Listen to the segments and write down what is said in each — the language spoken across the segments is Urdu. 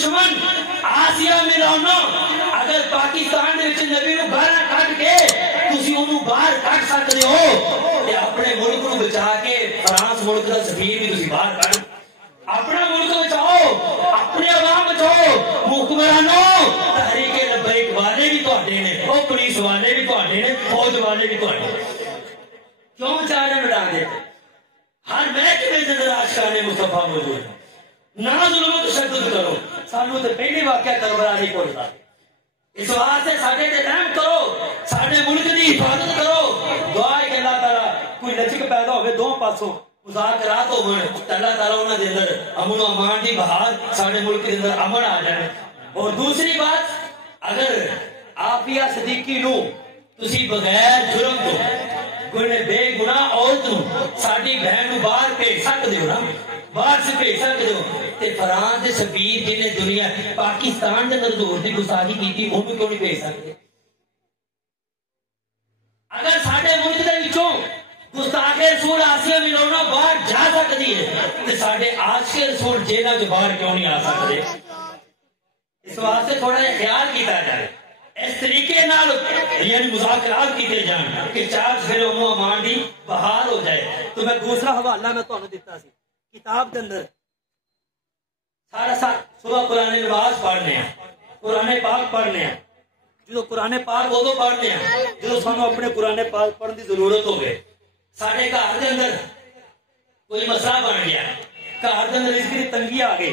دشمن آسیہ ملونا اگر پاکستان دے وچ نبی نو گالاں کٹ کے تسی اونوں باہر کٹ سکدے ہو تے اپنے ملک نو بچا کے فرانس ملک دا سفیر بھی تسی باہر کڈ اپنا ملک بچاؤ اپنے عوام بچاؤ حکمرانوں تحریک لبیک والے بھی تواڈے نے او پولیس والے بھی تواڈے نے فوج والے بھی تواڈے کیوں چارے بنا دے ہر محکمے دے اندر عاشقان مصطفیٰ موجود ہے نہ ظلم و تشدد کرو سانو تے پہلی واقعہ کربلا نہیں بھولدا اس واسطے ساڈے تے رحم کرو ساڈے ملک دی حفاظت کرو دعا ہے کہ اللہ تعالی کوئی لچک پیدا ہوے دو پاسوں مذاکرات ہو اللہ تعالیٰ انہاں دے اندر امن و امان دی بہار ساڈے ملک دے اندر امن آ جائے اور دوسری بات اگر عافیہ صدیقی نو تسی بغیر جرم تو کوئی بے گناہ عورت نو ساڈی بہن نو باہر بھیج سکدے ہو نا باہر سے بھیج سکدے ہو تے فرانس دے سفیر جن نے دنیا پاکستان دے اندر حضور دی گستاخی کیتی اونوں کیوں نہیں بھیج سکدے اگر ساڈے ملک دے وچوں گستاخ رسول آسیہ ملونا باہر جا سکتی ہے تے ساڈے عاشق رسول جیلاں جو باہر کیوں نہیں آ سکتے اس واسطے تھوڑا جہا خیال کیتا جائے اس طریقے نال یعنی مذاکرات کیتے جان کہ چار پھر امن و امان دی بہار ہو جائے تو میں دوسرا حوالہ میں تانوں دیتا سی کتاب دے اندر سارا صبح قرآن نماز پڑھنے ہیں قرآن پاک پڑھنے ہیں جو قرآن پاک ادو پڑھنے ہیں جو سانو اپنے قرآن پاک پڑھنے کی ضرورت ہوگی سارے گھر دے اندر کوئی مسئلہ بن گیا گھر دے اندر اس کی تنگی آ گئی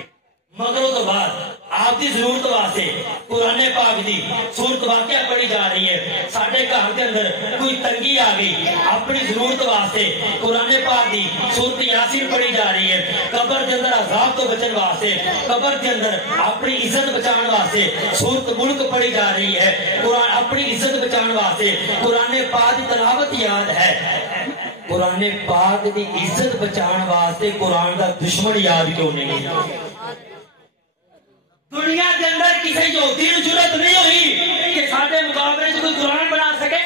مگر تو بعد آپ کی ضرورت واسطے قرآن پاک دی سورت واقعہ پڑھی جا رہی ہے سارے گھر کے اندر کوئی تنگی آ گئی اپنی ضرورت واسطے قرآن پاک دی سورت یاسین پڑھی جا رہی ہے قبر کے اندر عذاب تو بچن واسطے قبر کے اندر اپنی عزت بچان واسطے سورت ملک پڑھی جا رہی ہے قرآن اپنی عزت بچان واسطے قرآن پاک کی تلاوت یاد ہے قرآن پاک دی عزت بچان واسطے قرآن دا دشمن یاد کیوں نہیں دنیا کے اندر کسی یہودی کو ضرورت نہیں ہوئی کہ سارے مقابلے سے کوئی قرآن بنا سکے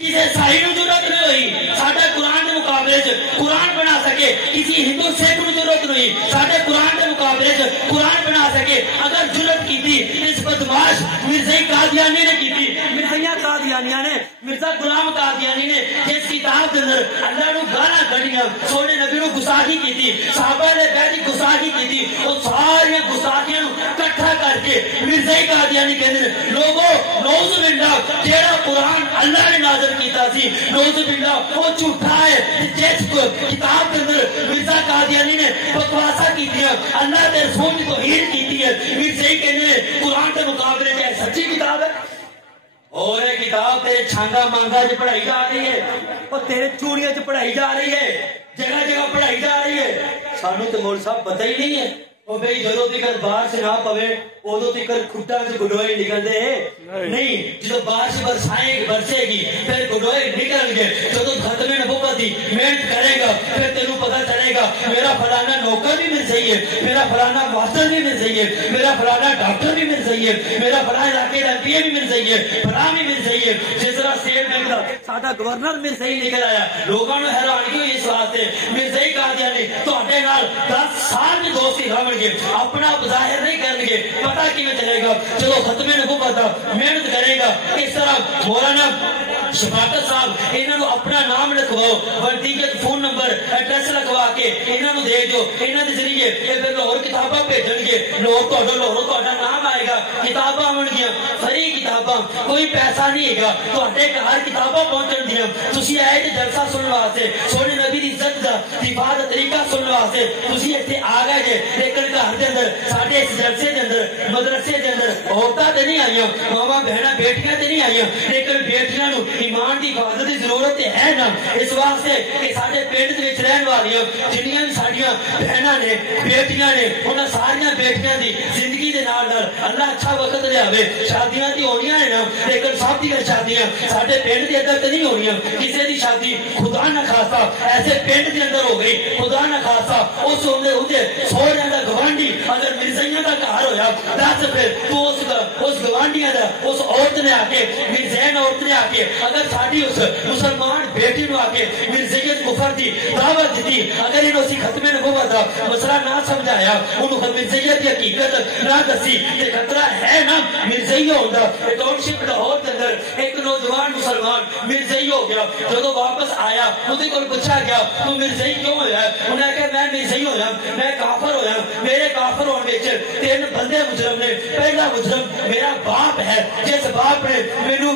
کسی عیسائی کو ضرورت نہیں ہوئی سارے قرآن کے مقابلے سے قرآن بنا سکے کسی ہندو سکھ کو ضرورت نہیں سارے قرآن کے مقابلے سے قرآن بنا سکے اگر ضرورت کی تھی اس بدماش مرزائی قادیانی نے کی تھی مرزائیاں قادیانیاں نے مرزا غلام قادیانی نے جس کتاب کے اندر اللہ نے گالاں کڑیاں سونے نبی کو گستاخی کی تھی صحابہ نے بیٹھی گستاخی کی تھی وہ ساری گستاخیاں اکٹھا کر کے مرزائی قادیانی کہندے لوگوں نعوذ باللہ جیڑا قرآن اللہ نے نازل کیتا سی نعوذ باللہ وہ جھوٹا ہے جس کتاب کے اندر مرزا قادیانی نے بکواسا کی تھی اللہ کے رسول کی توہین کی ہے مرزائی کہندے قرآن کے مقابلے میں سچی کتاب ہے اور یہ کتاب تیرے چھانگا مانگا چ پڑھائی جا رہی ہے اور تیرے چوڑیاں چ پڑھائی جا رہی ہے جگہ جگہ پڑھائی جا رہی ہے سانو تو مول صاحب پتہ ہی نہیں ہے وہ بھائی جدو تک بارش نہ پوے ادو تک کھٹا سے گڈوئے نکلتے نہیں جدو بارش برسے گی پھر گڈوئے نکل گئے جدو ختم نبوت دی محنت کرے گا پھر تینوں پتہ چلے گا میرا فلانا نوکر بھی مل سہی ہے میرا فلانا ماسٹر بھی مل سہی ہے میرا فلانا ڈاکٹر بھی مل سہی ہے میرا فلانا علاقے کا پی اے بھی مل سہی ہے فلاں بھی مل سہی ہے جس طرح اسٹیٹ بینک کا ساڈا گورنر مل سہی نکل آیا لوگوں نے حیرانگی ہوئی اس واسطے مرزائی قادیانی تواڈے نال 10 سال کی دوستی رہن گے اپنا ظاہر نہیں کریں گے پتہ کیوں چلے گا چلو ختم نبوت محنت کرے گا اس طرح مولانا شفاقت صاحب انہوں نے اپنا نام لکھواؤ وردیگت فون نمبر ایڈریس لکھوا کے انہوں نے دے جو انہوں نے ذریعے یہ پھر لاہور کتاباں بھیجن گے لاہور نام آئے گا کتاباں آن گیا فری کتاباں کوئی پیسہ نہیں ہے گا تے گھر کتاباں پہنچن دیا تھی آئے جی جلسہ سننے واسطے سونے نبی کی عزت کا دفاع کا طریقہ سننے واسطے تھی اتنے آ گئے جے لیکن گھر کے اندر سارے اس جلسے کے اندر مدرسے کے اندر عورتیں تو نہیں آئی ماوا بہن بیٹیاں تو نہیں آئی لیکن بیٹیاں ایمان کی حفاظت کی ضرورت ہے نا اس واسطے کہ سارے پنڈ رہن والی جنیاں بھی ساڈیاں بہناں نے بیٹیاں نے انہاں ساریاں بیٹیاں دی زندگی دے نال اللہ اچھا وقت لے شادیاں تی ہونیاں نے نا لیکن سب دی شادیاں ساڈے پنڈ دے اندر تے نہیں ہونیاں کسی دی شادی خدا نہ خاصا ایسے پنڈ دے اندر ہو گئی خدا نہ خاصا اس سونے سوہرے دا گوانڈی اگر مرزائیاں دا گھر ہویا دس پھر تو اس گوانڈیاں دا اس عورت نے آ کے مرزین عورت نے آ کے اگر ساڈی اس مسلمان بیٹی نو آ کے مرزیت کفر دی دعوت دیتی اگر انہوں اسی ختم نبوت دا مسئلہ نہ سمجھایا انہوں مرزیت کی حقیقت نہ دسی کہ خطرہ ہے نا مرزئی ہوندا ٹاؤن شپ لاہور کے اندر ایک نوجوان مسلمان مرزئی ہو گیا جدوں واپس آیا اودے کول پوچھا گیا تو مرزئی کیوں ہویا انہوں نے کہا میں مرزئی ہویا میں کافر ہویا میرے کافر ہونے وچ تین بندے مجرم نے پہلا مجرم میرا باپ ہے جس باپ نے مینوں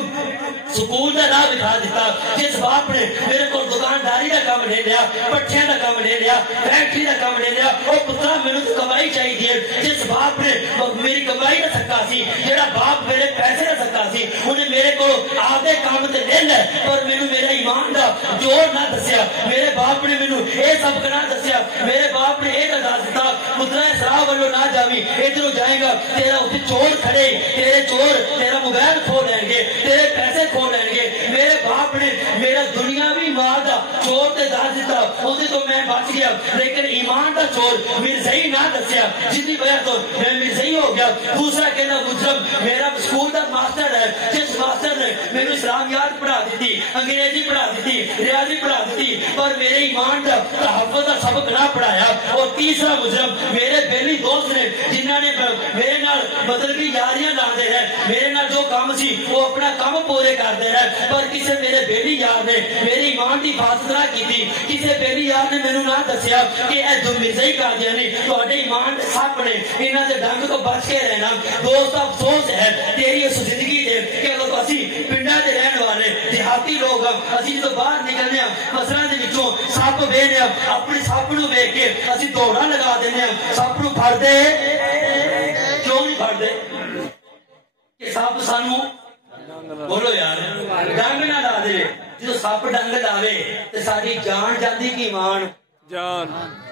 سکول کا راہ دکھا دیتا جس باپ نے میرے کو دکانداری کا کام لے لیا پٹھیاں کا کام لے لیا فیکٹری کا کام لے لیا وہ پترا میرے تو کمائی چاہیے جس باپ نے میری کمائی کا سکا سی جہاں باپ میرے پیسے کا سکا سی انہیں میرے کو آدھے کام سے لے لے پر مینو میرا ایمان کا جوڑ نہ دسیا میرے باپ نے مینو یہ سبق نہ دسیا میرے باپ نے یہ دس دیتا پترا سراہ والوں نہ جاوی ادھر جائے گا تیرا اتنے چور کھڑے تیرے چور تیرا موبائل کھو لیں گے تیرے پیسے کھو لیں گے میرے باپ نے میرا دنیاوی مال دا چور تے دس دیتا اودے تو میں بچ گیا لیکن ایمان دا چور مرزئی نہ دسیا جس دی وجہ تو میں مرزئی ہو گیا دوسرا کہنا مجرم میرا اسکول دا ماسٹر ہے جس ماسٹر نے میرے اسلامیات پڑھا دیتی انگریزی پڑھا دیتی ریاضی پڑھا دیتی پر میرے ایمان دا تحفظ دا سبق نہ پڑھایا اور تیسرا مجرم میرے بیلی دوست نے جنہاں نے میرے نال مطلبی یاریاں لاندے ہیں میرے نال جو کام سی وہ اپنا کام پورے کرتے ہیں پر کسی میرے بیلی یار نے میری ایمان کی حفاظت نہ کی تھی کسی بیلی یار نے میرے نہ دسیا کہ اے جو مرزئی قادیانی تواڈے ایمان دے سپ نے انہاں دے ڈنگ تو بچ کے رہنا دوست افسوس ہے تیری اس زندگی دے کہ اگر اسی پنڈاں دے رہن والے دیہاتی لوگ اسی تو باہر نکلنے فصلاں دے وچوں سپ ویکھنے اپنی سپ نو ویکھ کے اسی دوڑا لگا دینے سپ نو پھڑ دے کیوں نہیں پھڑ دے کہ سپ سانو بولو یار ڈنگ نہ لا دے جو سپ ڈنگ لاوے تے ساری جان جاندی کی ایمان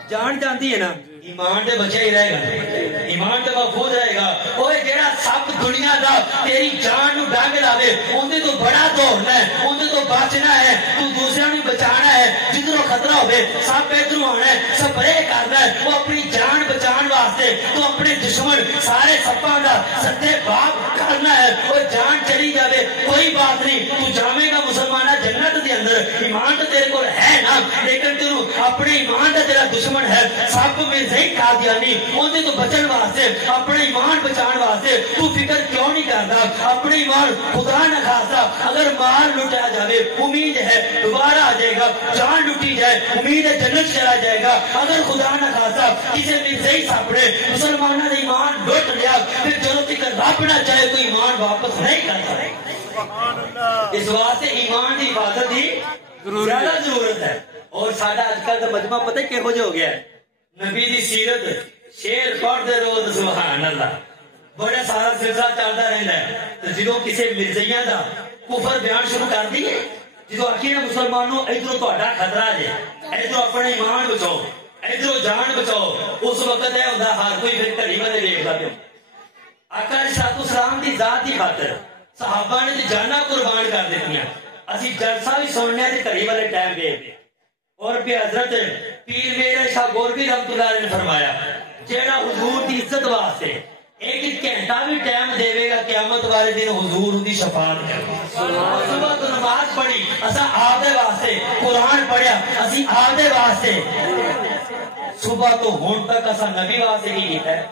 جان جاندی ہے نا ایمان دے بچے ہی رہے گا ایمان دے محفوظ رہے گا اوے جیڑا سپ دنیا دا تیری جان نو ڈنگ لاوے اوندے تو بڑا دوڑنا ہے اوندے تو بچنا ہے تو دوسرے نو بچانا ہے جدھروں خطرہ ہوے سپ ادھروں آنا ہے سپرے کرنا ہے وہ اپنی جان بچان واسطے تو اپنے دشمن سارے سپاں دا ستے باپ کرنا ہے وہ جان چلی جاوے کوئی بات نہیں تو جاوے گا مسلمانہ جنت دے اندر ایمان تو تیرے کول ہے نا لیکن تو اپنے ایمان دا تیرا دشمن ہے سپ میں صحیح قادیانی اوندے تو بچن واسطے اپنے ایمان بچان واسطے تو فکر کیوں نہیں کرتا اپنے ایمان خدا نہ خاصا اگر مال لٹایا جاوے امید ہے دوبارہ آ جائے گا جان لٹی جائے امید ہے جنت چلا جائے گا اگر خدا نہ خاصا کسی میں صحیح ساپڑے مسلمانوں نے ایمان لٹ لیا پھر جنوں تک رب نہ چاہے تو ایمان واپس نہیں کرتا اس واسطے ایمان کی حفاظت کی زیادہ ضرورت ہے اور ساڈا اج کل کا مجمع پتہ کہو جہ ہو گیا ہے نبی دی سیرت شیر پڑھتے روز سبحان اللہ بڑا سارا سلسلہ چلتا رہتا ہے تو جدوں کسی مرزیاں دا کفر بیان شروع کر دیے جدوں آخر مسلمانوں ادھروں تہاڈا خطرہ جے ادھروں اپنا ایمان بچاؤ ادھروں جان بچاؤ اس وقت ہے ہوندا ہر کوئی پھر گھڑی والے ویکھدا پیا آقا علیہ السلام دی ذات دی خاطر صحابہ نے تے جاناں قربان کر دتیاں اسی جلسہ بھی سننے تے گھڑی والے ٹائم ویکھدے اور بھی حضرت پیر میرے شاہ گوربی رحمت اللہ علیہ نے فرمایا جیڑا حضور دی عزت واسطے ایک گھنٹہ بھی ٹائم دے گا قیامت والے دن حضور دی شفاعت کرے صبح تو نماز پڑھی اساں آپ دے واسطے قرآن پڑھیا اسی آپ دے واسطے صبح تو ہون تک اساں نبی واسطے کی کیتا ہے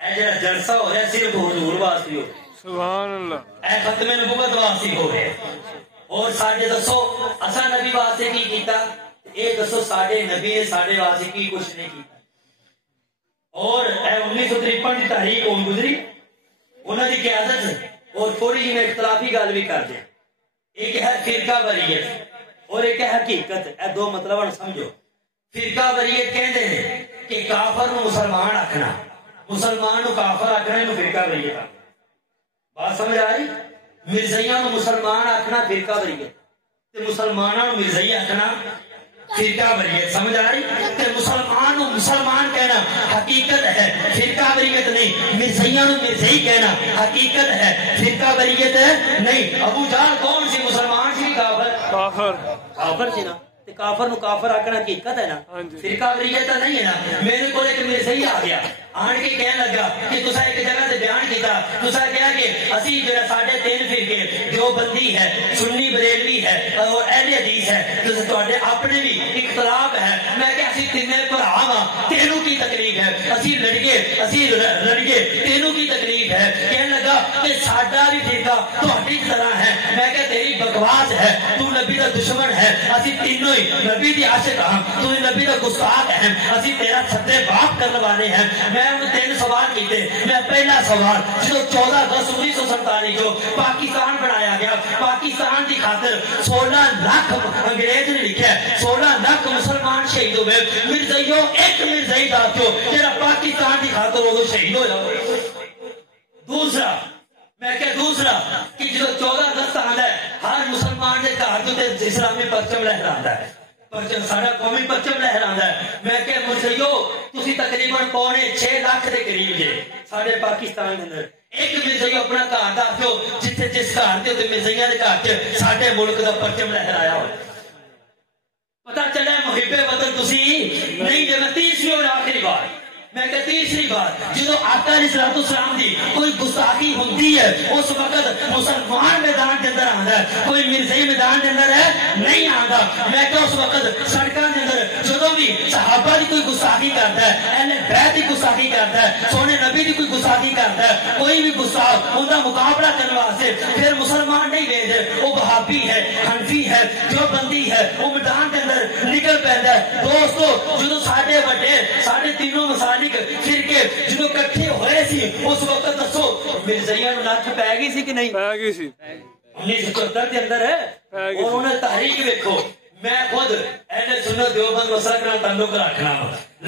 اے جڑا جلسہ ہو رہا ہے صرف حضور واسطے ہو سبحان اللہ اے ختم نبوت واسطے ہو رہا ہے اور ساڈے دسو اساں نبی واسطے کی کیتا اے دسو ساڈے نبی نے ساڈے واسطے کی کچھ نہیں کیتا اور اے 1953 کی تاریخ ہون گزری انہاں دی قیادت اور تھوڑی جی میں اختلافی گل بھی کر دیں ایک ہے فرقہ وریت اور ایک ہے حقیقت اے دو مطلب سمجھو فرقہ وریت کہندے ہیں کہ کافر نو مسلمان آکھنا مسلمان نو کافر آکھنا اینو فرقہ وریت آکھنا بات سمجھ آ رہی مرزیاں نو مسلمان آکھنا فرقہ وریت تے مسلماناں نو مرزئی آکھنا فرقہ وریت سمجھ آ رہی تے مسلمان نو مسلمان کہنا حقیقت ہے فرقہ وریت نہیں مرزیاں نو مرزئی کہنا حقیقت ہے فرقہ وریت نہیں ابو جہل کون سی مسلمان سی کافر سی نا تے کافر نو کافر آکھنا حقیقت ہے نا فرقہ وریت نہیں ہے نا میرے کو ایک صحیح آ گیا آن کے کہنے لگا کہ تسا ایک جگہ سے بیان کیتا تسا کہا کہ اسی جڑا ساڈے 3 فرقے دیوبندی ہے سنی بریلوی ہے اور اہل حدیث ہے تواڈے اپنے بھی اختلاف ہے میں کہ اسی تینے بھرا ہاں تینوں کی تکلیف ہے اسی لڑیے تینوں کی تکلیف ہے کہنے لگا کہ ساڈا بھی فرقہ تہاڈی طرح ہے میں کہ تیری بکواس ہے تو نبی دا دشمن ہے اسی تینوں ہی نبی دی عاشق ہاں تو نبی دا گستاخ ہے اسی تیرا چھتے باپ کرنے والے ہیں میں 3 سوال کیتے میں پہلا سوال جو 14 اگست 1947 کو پاکستان بنایا گیا پاکستان کی خاطر 16 لاکھ انگریز نے لکھا ہے 16 لاکھ مسلمان شہید ہوئے مرزائیوں ایک مرزائی داتیو جڑا پاکستان کی خاطر وہ شہید ہو جاؤ دوسرا میں کہ دوسرا کہ جو 14 اگست آتا ہے ہر مسلمان نے گھر جو اسلامی پرچم لہراتا ہے پرچم سارا قومی پرچم لہراتا ہے میں کہ مرزائیوں تسی تقریباً 6 لاکھ کے قریب جے سارے پاکستان کے اندر ایک مرزائی اپنا گھر دسو جتنے جس گھر سے مرزائیاں کے گھر سے سارے ملک کا پرچم لہرایا ہو پتا چلا محب وطن تسی نہیں جب تیسری اور آخری بار میں کہ تیسری بات جدو آقا علیہ السلام دی کوئی گستاخی ہوتی ہے اس وقت مسلمان میدان کے اندر آتا ہے کوئی مرزائی میدان کے اندر ہے نہیں آتا میں کہ اس وقت سڑکوں کے اندر جدو بھی صحابہ دی کوئی گستاخی کرتا ہے اہل بیت دی گستاخی کرتا ہے سونے نبی دی کوئی گستاخی کرتا ہے کوئی بھی گستاخ ان کا مقابلہ کرنے واسطے پھر مسلمان نہیں بھیجے وہ وہابی ہے حنفی ہے جو بندی ہے وہ میدان کے اندر نکل پہنتا ہے دوستو جدو ساڈے وڈے ساڈے تینوں مسائل فرقے جدو کٹھے ہوئے سی اس وقت دسو مرزائیاں نوں نچ پے گئی سی کہ نہیں پے گئی سی 1974 کے اندر ہے اور انہوں نے تحریک دیکھو میں خود اہل سنت دیوبند مسلک نال تعلق رکھنا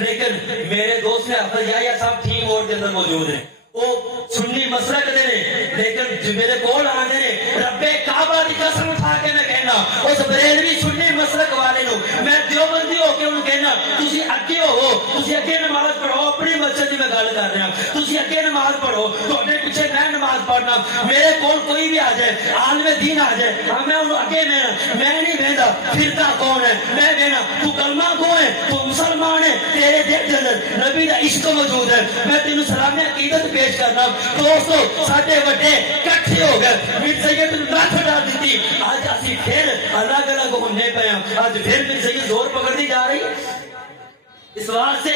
لیکن میرے دوست نے حافظ یحییٰ صاحب ٹیم بورڈ کے اندر موجود ہیں وہ سنی مسلک دے نے لیکن جو میرے کول آندے نے رب کعبہ دی قسم اٹھا کے میں کہنا اس بریلوی سنی مسلک والے نو میں دیوبندی ہو کے انہوں کہنا تسی اگے ہو تسی اگے نماز پڑھو اپنی مسجد میں گل کر رہے ہیں تسی اگے نماز پڑھو تواڈے پیچھے میں نماز پڑھنا میرے کول کوئی بھی آ جائے عالم دین آ جائے میں انہوں اگے میں نہیں بہندا فرقہ کون ہے میں کہنا تو کلمہ کون ہے تو مسلمان ہے تیرے دل کے اندر نبی دا عشق موجود ہے میں تینوں سلام عقیدت پیش کرنا دوستو ساڈے وڈے کٹھے ہو گئے مرزائیت نہ ڈال دیتی آج اسی پھر الگ الگ ہونے پے ہیں آج پھر مرزائیت زور پکڑتی جا رہی اس واسطے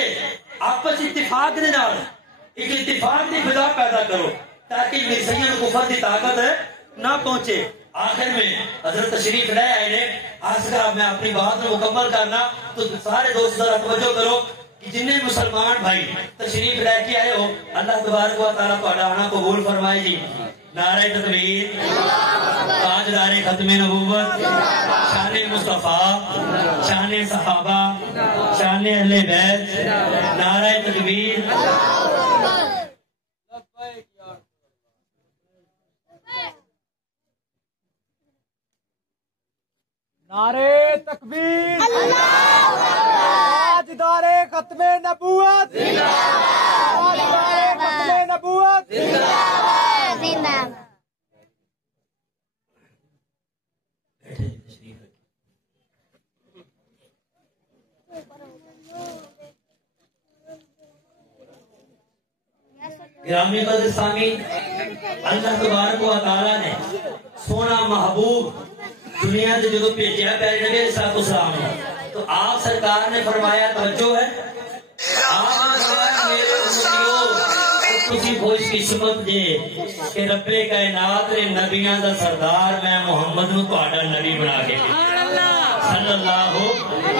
آپس اتفاق دے نال ایک اتفاق دی فضا پیدا کرو تاکہ مرزائیاں کو کفر دی طاقت نہ پہنچے آخر میں حضرت تشریف لے آئے نے آج کا میں اپنی بات مکمل کرنا تو سارے دوست ذرا توجہ کرو کہ جنہیں مسلمان بھائی تشریف لے کے آئے ہو اللہ تبارک و تعالیٰ تہاڈا آنا قبول فرمائے جی نعرہ تکبیر تاجدار ختم نبوت شان مصطفیٰ شان صحابہ شان اہل بیت نعرہ تکبیر نعرے تکبیر تاجدار ختم نبوت تاجدار ختم نبوت گرامی قدر سامعین اللہ تبارک و تعالیٰ نے سونا محبوب دنیا سے جدو بھیجا پیارے نبی علیہ السلام نے تو آپ سرکار نے فرمایا توجہ ہے آپ میرے امتیوں کسی خوش قسمت جے کہ رب کائنات نے نبیاں دا سردار میں محمد نو تہاڈا نبی بنا کے صلی اللہ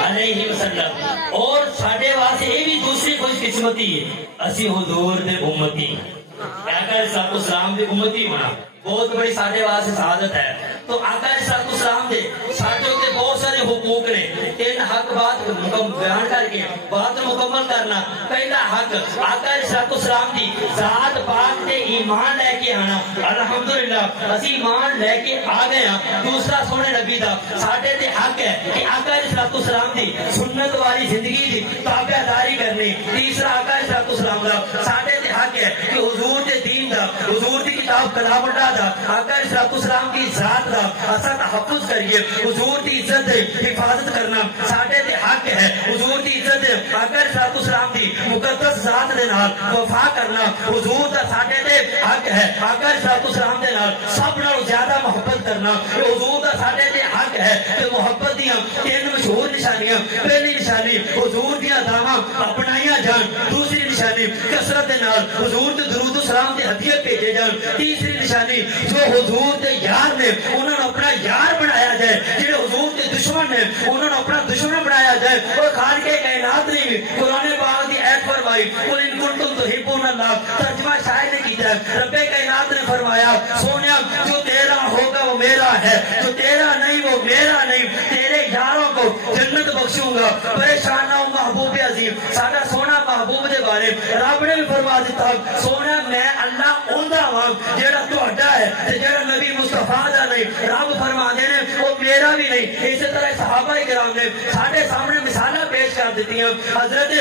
علیہ وسلم اور ساڈے واسطے یہ بھی دوسری خوش قسمتی ہے اسی حضور دے امتی آقا علیہ السلام دے امتی ہونا بہت بڑی ساڈے واسطے سعادت ہے تو آقا علیہ السلام دے ساڈے تے بہت سارے حقوق نے تین حق بات بیان کر کے بات مکمل کرنا پہلا حق آقا علیہ السلام دی ذات پاک تے ایمان لے کے آنا الحمدللہ اسی ایمان لے کے آ گئے ہاں دوسرا سونے نبی دا ساڈے تے حق ہے کہ آقا علیہ السلام دی سنت والی زندگی دی تابعداری کرنی تیسرا آقا علیہ السلام دا ساڈے تے حق ہے کہ حضور دے دین دا حضور دی کتاب کلام اللہ دا آقا علیہ السلام کی ذات دا اسا تحفظ کریے حضور دی عزت دے حفاظت کرنا ساڈے تے حق ہے حضور دی عزت دے آقا علیہ السلام دی مقدس ذات دے نال وفا کرنا حضور دا ساڈے تے حق ہے آقا علیہ السلام دے نال سب نالوں زیادہ محبت کرنا حضور دا ساڈے تے حق ہے تے محبت دیاں تین مشہور نشانیاں پہلی نشانی حضور دیاں دعواں اپنائیاں جان دوسری نشانی کثرت دے نال حضور دے درود و سلام دے ہدیے بھیجے جان تیسری نشانی جو حضور دے یار نے انہاں نوں اپنا یار بنایا جائے جڑے حضور دے دشمن نے انہاں نوں اپنا دشمن بنایا جائے اور خالق کائنات نے قرآن پاک دی ایت فرمائی قل ان کنتم تحبون اللہ ترجمہ شاعر نے کیتا ہے رب کائنات نے فرمایا سونیا جو تیرا ہوگا وہ میرا ہے جو تیرا نہیں وہ میرا نہیں تیرے یاروں کو جنت بخشوں گا پریشان نہ ہو محبوب عظیم ساڈا سونا محبوب دے بارے رب نے بھی فرما دیتا سونا میں اللہ اوندا ہاں جیڑا تہاڈا ہے تے جیڑا نبی مصطفیٰ دا نہیں رب فرماندے نے وہ میرا بھی نہیں اسی طرح صحابہ کرام نے ساڈے سامنے مثالاں پیش کر دتیاں حضرت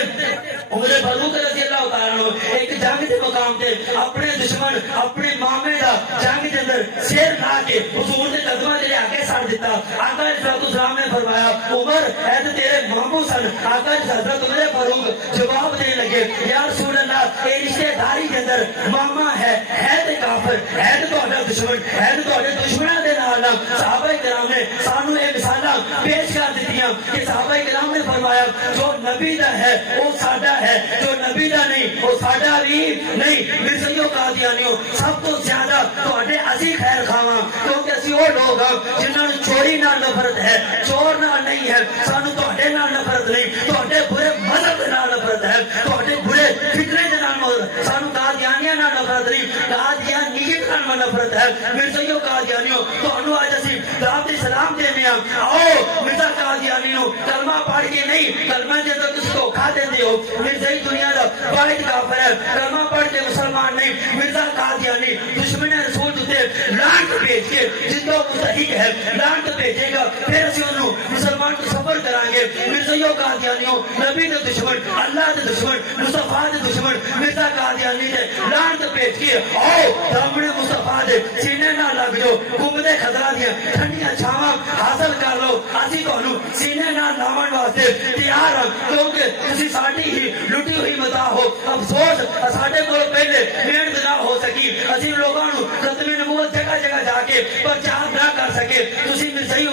عمر فاروق رضی اللہ تعالیٰ عنہ ایک جنگ کے مقام تے اپنے دشمن اپنے مامے دا جنگ کے اندر سیر لا کے حضور دے قدماں دے آگے سڑ دیتا آقا علیہ السلام نے فرمایا عمر اے تے تیرے ماموں سن آقا حضرت عمر فاروق جواب دینے لگے یا رسول اللہ اے رشتہ داری کے اندر ماما ہے تے کافر ہے تے تہاڈا دشمن ہے تے تہاڈے دشمناں دے نال صحابہ کرام نے سانو اے مثالاں پیش کر دتیاں کہ صحابہ کرام نے فرمایا جو نبی دا ہے وہ ساڈا ہے جو نبی دا نہیں وہ ساڈا بھی نہیں مرزائیو قادیانیو سب تو زیادہ تہاڈے اسی خیر خواہاں کیونکہ اسی وہ لوگ ہاں جنہاں نوں چوری نال نفرت ہے چور نال نہیں ہے سانو تہاڈے نال نفرت نہیں تہاڈے برے مذہب دے نال نفرت ہے تہاڈے برے فتنے دے نال سانو قادیانیاں نال نفرت نہیں قادیانیت نال نفرت ہے مرزائیو قادیانیو تہانوں اج اسی دعوت اسلام دینے ہاں آؤ مرزا قادیانیو کلمہ پڑھ کے نہیں کلمہ دے اندر تسی دھوکا دیندے ہو مرزائی دنیا دا واحد کافر ہے کلمہ پڑھ کے مسلمان نہیں مرزا قادیانی دشمن رسول تے لعنت بھیج کے جتنا مستحق ہے لعنت بھیجے گا پھر اسی انہوں مسلمان کو سفر کرائیں گے مرزائیو قادیانیوں نبی دے دشمن اللہ دے دشمن مصطفیٰ دے دشمن مرزا قادیانی دے لعنت بھیج کے آؤ دامن مصطفیٰ دے سینے نہ لگ جو گھومدے خضرا دیا ٹھنڈیاں چھاواں حاصل کر لو اسی تہانوں سینے نہ لاون واسطے تیار ہاں کیونکہ تسی ساڈی ہی لٹی ہوئی متا ہو افسوس ساڈے کول پہلے محنت نہ ہو سکی اسی لوگاں نوں ختم نبوت جگہ جگہ جا کے پرچار نہ کر سکے تسی مرزائی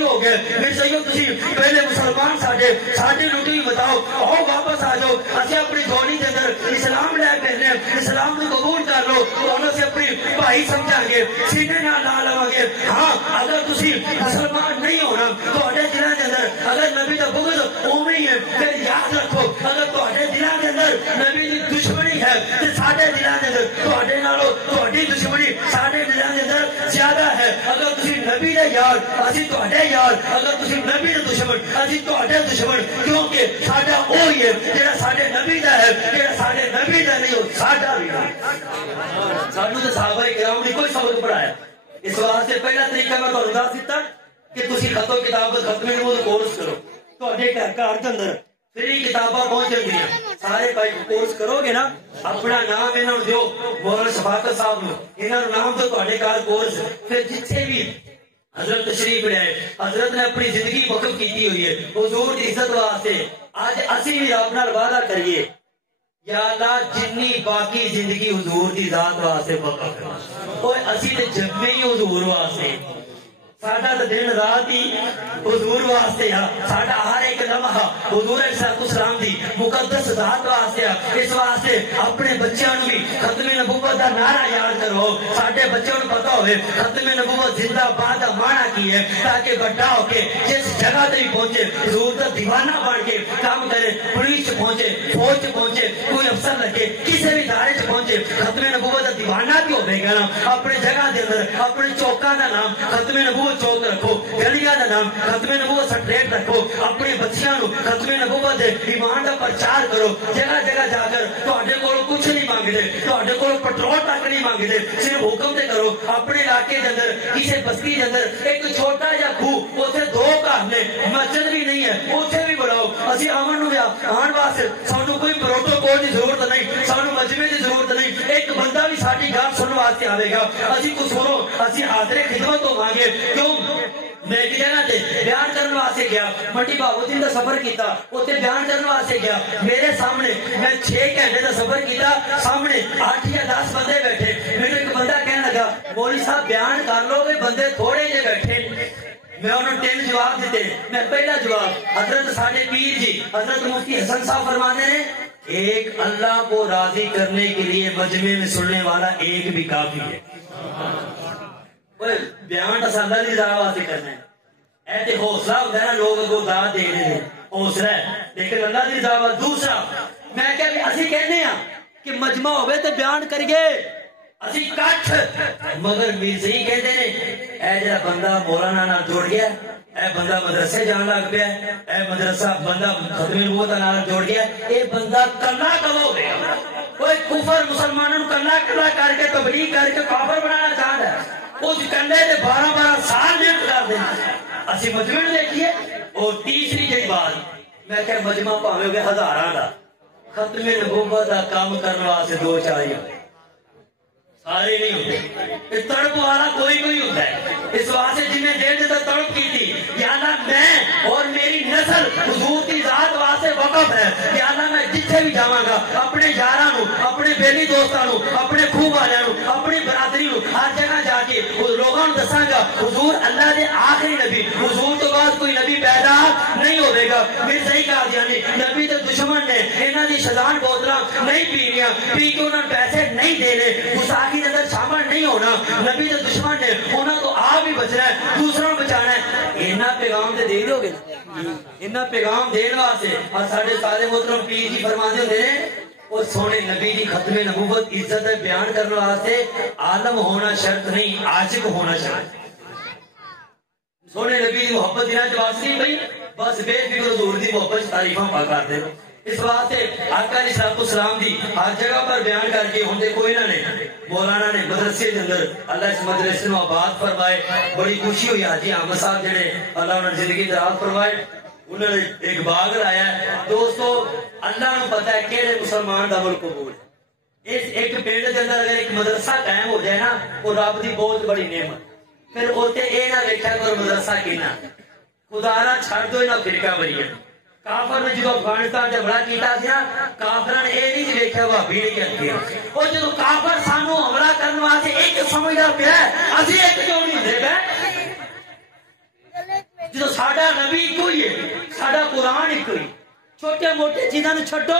ہو گئے مرزائیو تسی پہلے مسلمان ساڈے لٹی ہوئی بتاؤ آؤ واپس آ جاؤ اسی اپنی جھولی دے اندر اسلام لے پہنے اسلام کو قبول کر لو تو انہوں سے اپنی بھائی سمجھا گے سینے نہ لا لواں گے ہاں اگر تسی مسلمان نہیں ہونا تہاڈے دلاں دے اندر اگر نبی دا بغض اوویں ہی ہے پھر یاد رکھو اگر تہاڈے دلاں دے اندر نبی دی دشمنی ہے تے ساڈے دلاں دے اندر تہاڈے نالوں تہاڈی دشمنی ساڈے دلاں دے اندر زیادہ ہے اگر تسی نبی دے یار اسی تہاڈے یار اگر تسی نبی دے دشمن اسی تہاڈے دشمن کیونکہ ساڈا وہی ہے جڑا ساڈے نبی دا ہے جڑا ساڈے نبی دا نہیں وہ ساڈا بھی ہے سانوں تے صحابہ کرام نے کوئی سبق پڑھایا اس واسطے پہلا طریقہ میں تہانوں دس دتا کہ تسی خط و کتاب دا ختم نبوت کورس کرو تہاڈے گھر دے اندر فری کتاباں پہنچ جاندیاں سارے بھائی کورس کرو گے نا اپنا نام انہاں نوں دیو مولانا شفاقت صاحب نوں انہاں نوں نام تو تہاڈے گھر کورس پھر جتھے بھی حضرت تشریف لے آئے حضرت نے اپنی زندگی وقف کی ہوئی ہے حضور کی عزت واسطے آج اسی بھی رب نال وعدہ کریے یا اللہ جنی باقی زندگی حضور دی ذات واسطے وقف ہے اوے اسی تے جمے ہی حضور واسطے ساڈا تے دن رات ہی حضور واسطے ہے ساڈا ہر ایک لمحہ حضور علیہ السلام دی مقدس ذات واسطے ہے اس واسطے اپنے بچیاں نوں بھی ختم نبوت دا نعرہ یاد کرو ساڈے بچوں نوں پتہ ہوئے ختم نبوت زندہ باد دا معنی کی ہے تاکہ بڑا ہو کے جس جگہ تے بھی پہنچے حضور دا دیوانہ بن کے کام کرے پولیس چ پہنچے فوج چ پہنچے کوئی افسر لگے کسی بھی ادارے چ پہنچے ختم نبوت دا دیوانہ بھی ہوے گا نا اپنے جگہ دے اندر اپنے چوکاں دا نام ختم نبوت چوک رکھو گلیاں دا نام ختم نبوت سٹریٹ رکھو اپنی بچیاں نوں ختم نبوت دے ایمان دا پرچار کرو جگہ جگہ جا کر تہاڈے کول کچھ نہیں مانگدے تہاڈے کول پٹرول تک نہیں مانگدے صرف حکم تے کرو اپنے علاقے دے اندر کسی بستی دے اندر ایک چھوٹا جا کھو اوتھے 2 گھر نے مسجد بھی نہیں ہے اوتھے بھی بلاؤ اسی آمن نوں آن واسطے سانوں کوئی پروٹوکول دی ضرورت نہیں سانوں مجمع دی ضرورت نہیں ایک بندہ بھی ساڈی آئے گا اسی قصوروں اسی حاضر خدمت ہوواਂਗੇ کیوں میں ایک جگہ تے بیان کرنے واسطے گیا منڈی بہاؤالدین دا سفر کیتا اوتے بیان کرنے واسطے گیا میرے سامنے میں 6 گھنٹے دا سفر کیتا سامنے 8 یا 10 بندے بیٹھے میرے ایک بندہ کہنے لگا مولوی صاحب بیان کر لو کہ بندے تھوڑے جے بیٹھے میں انہوں نے 3 جواب دیتے میں پہلا جواب حضرت ساڈے پیر جی حضرت مفتی حسن صاحب فرماتے ہیں ایک اللہ کو راضی کرنے کے لیے مجمع میں سننے والا ایک بھی کافی ہے بیان اللہ کی رضا واسطے کرنا ہے ایسے حوصلہ ہوتا ہے نا لوگ اگوں داد دے رہے ہیں حوصلہ ہے لیکن اللہ کی رضا واسطے دوسرا میں کہ اسی کہنے ہاں کہ مجمع ہوئے تو بیان کریے اسی کٹھ مگر مرزئی کہتے ہیں اے جڑا بندہ مولانا نال جڑ گیا اے بندہ مدرسے جان لگ پیا اے مدرسہ بندہ ختم نبوت نال جڑ گیا اے بندہ کلا کلو ہو گیا کوئی کفر مسلمانوں کلا کلا کر کے تبلیغ کر کے کافر بنانا چاہتا ہے اس کنڈے سے 12 سال محنت کر دینا اسی مجمع دیکھیے اور تیسری جی بات میں کہ مجمع پاوے ہوگے ہزاراں دا ختم نبوت دا کام کرنے واسطے 2-4 ہی سارے نہیں ہوتے تڑپ والا کوئی ہوتا ہے اس واسطے جنہیں دیر دیتا تڑپ کی تھی یا اللہ میں اور میری نسل حضور کی ذات واسطے وقف ہے یا اللہ میں جتھے بھی جاواں گا اپنے یاراں نو اپنے بیلی دوستاں نو اپنے خوب والیاں نو اپنی برادری نو ہر جگہ جا کے لوگاں نو دساں گا حضور اللہ دے آخری نبی حضور تو بعد کوئی نبی پیدا نہیں ہوے گا میرے صحیح قادیانی نبی دے دشمن نے انہاں دی شزان بوتلاں نہیں پینیاں پی کے انہاں پیسے نہیں دینے گستاخی اندر شامل نہیں ہونا نبی دے دشمن نے انہاں تو آپ ہی بچنا ہے دوسروں بچانا ہے انہاں پیغام تے دے دو گے انہاں پیغام دین واسطے اور ساڈے سارے محترم پیر جی فرماندے ہوندے نے اور سونے نبی جی ختم نبوت عزت بیان کرنے واسطے عالم ہونا شرط نہیں عاشق ہونا شرط سونے نبی دی محبت دینا جواز نہیں بھائی بس بے فکر حضور دی محبت تعریفاں پا کرتے رہو اس واسطے آقا علیہ السلام دی ہر جگہ پر بیان کر کے ہوں کوئی نہ نے مولانا نے مدرسے کے اندر اللہ اس مدرسے میں آباد فرمائے بڑی خوشی ہوئی حاجی احمد صاحب جڑے اللہ انہوں نے زندگی دراز فرمائے انہوں نے ایک باغ لایا ہے دوستو اللہ نے پتا ہے کہ مسلمان دا ملک قبول ہے اس ایک پنڈ کے اندر اگر ایک مدرسہ قائم ہو جائے نا وہ رب دی بہت بڑی نعمت پھر اوتے اے نہ ویکھیا کرو مدرسہ کینا خدا نہ چھڑ دو نہ فرقہ بریہ کافر نے جدو افغانستان جب حملہ کیتا سی کافر نے اے نہیں ویکھیا بھابی نہیں کیتی او جدو کافر سانو حملہ کرنے واسطے ایک سمجھدا پیا اسی ایک کیوں نہیں ہوندے پے جدو ساڈا نبی کوئی ہے ساڈا قرآن ایک ہوئی چھوٹے موٹے چیزاں نوں چھڈو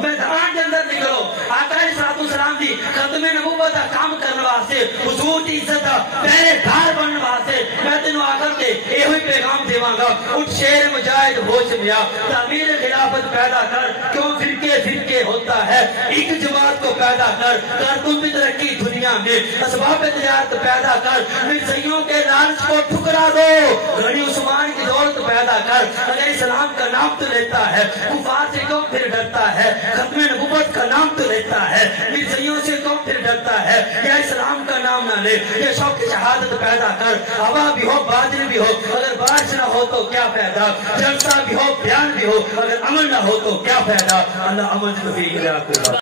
میدان دے اندر نکلو آقا علیہ السلام دی ختم نبوت دا کام کرنے واسطے حضور دی عزت دا پہرے دار بننے واسطے میں تینوں آخر تے ایہی پیغام دیواں گا اٹھ شیر مجاہد ہوش میا تعمیر خلافت پیدا کر کیوں فرقے ہوتا ہے ایک جماعت کو پیدا کر تم بھی ترقی دنیا میں اسباب تجارت پیدا کر مرزائیوں کے لالچ کو ٹھکرا دو غنی عثمان کی دولت پیدا کر اگر اسلام کا نام تو لیتا ہے کفار سے کیوں پھر ڈرتا ہے ختم نبوت کا نام تو لیتا ہے مرزائیوں سے کیوں پھر ڈرتا ہے یا اسلام کا نام نہ لے یہ شوق شہادت پیدا کر ہوا بھی ہو بادل بھی ہو اگر بارش نہ ہو تو کیا فائدہ جلسہ بھی ہو بیان بھی ہو اگر عمل نہ ہو تو کیا فائدہ اللہ عمل توفیق دے آپ کو